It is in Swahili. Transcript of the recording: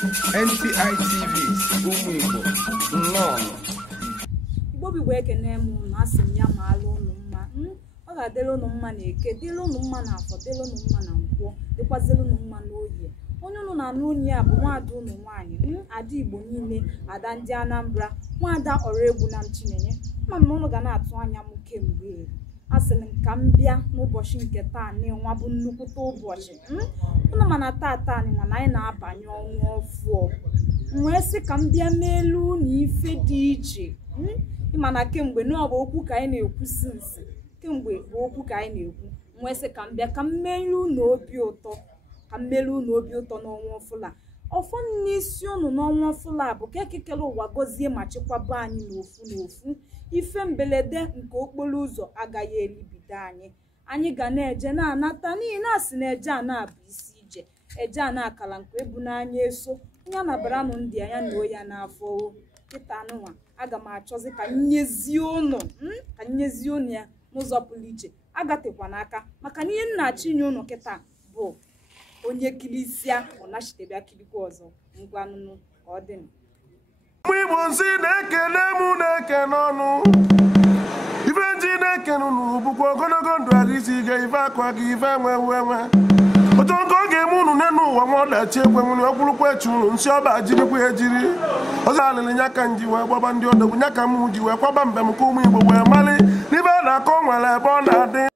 NTI TV ụmụ Igbo nnọọ. Igbo bụ Igbo ekene m na asị m ya ma alụ ụnụ mma. Ọ ga-adịrị ụnụ mma na eke, dịrị ụnụ mma na afọ, dịrị ụnụ mma na nkwọ, dịkwazịrị ụnụ mma n'oye. Onye ụnụ na-anụ onye a bụ nwaada ụnụ nwaanyị, ada Igbo niile, ada ndị Anambra, nwaada Ọraegwu na Chinenye. Ma ụnụ ga na-atụ anya m kemgbe eri. Asịrị m ka m bịa n'ụbọchị nke taa n'ịnwa bụ nnukwute ụbọchị. Ụnụ mana taa nwa na anyị na-abanye ọnwa ọfụọ. Wee sị ka m bịa n'elu na ife dị iche. Ịmana kemgbe na ọ bụ okwu ka anyị na-ekwu sinsi. Kemgbe bụ okwu ka anyị na-ekwu. Wee sị ka m bịa ka m mere unu obi ụtọ. Ka m mere unu obi ụtọ n'ọnwa ọfụla. Ọfọ n'isi unu n'ọnwa ọfụla bụ ka ekekere ụwa gọzie ma chekwaba anyị n'ofu n'ofu. Ife mberede nke okporo ụzọ agaghị elibido anyị. Anyị ga na-eje na-anata n'ihi na asị na eje a na-abụ isi ije. Eje a na-akala nke ebu n'anya eso. Onye anabaranụ ndị anya na oya n'afọ kịta anụnwa. Aga m achọzi ka nyezie unu ya n'ụzọ pụrụ iche. Agatekwa n'aka maka na ihe nna-achọ inye unu kịta bụ onye kilisia ọ nachitebịa kilikwa ọzọ ngwa nụnụ ka ọ dị. Ụmụ Igbo nsị na-ekele mụ na-ekene ọnụ ife nji na-ekene unu bụkwa ogologo ndụ aga isi ike ife akwa gị ife enwe otu nke ọ ga-eme unu n'elu ụwa nwa ọdachi ekwe nwere ọkpụrụkwa echi unu nsị ọba jirikwa ejiri ọzọ alịrị nya ka m ji wee gbaba ndị odogwu nya ka m ji wee kwaba mbem ka ụmụ Igbo wee mali n'ibe a na-akọ nwere ebe ọ na-adị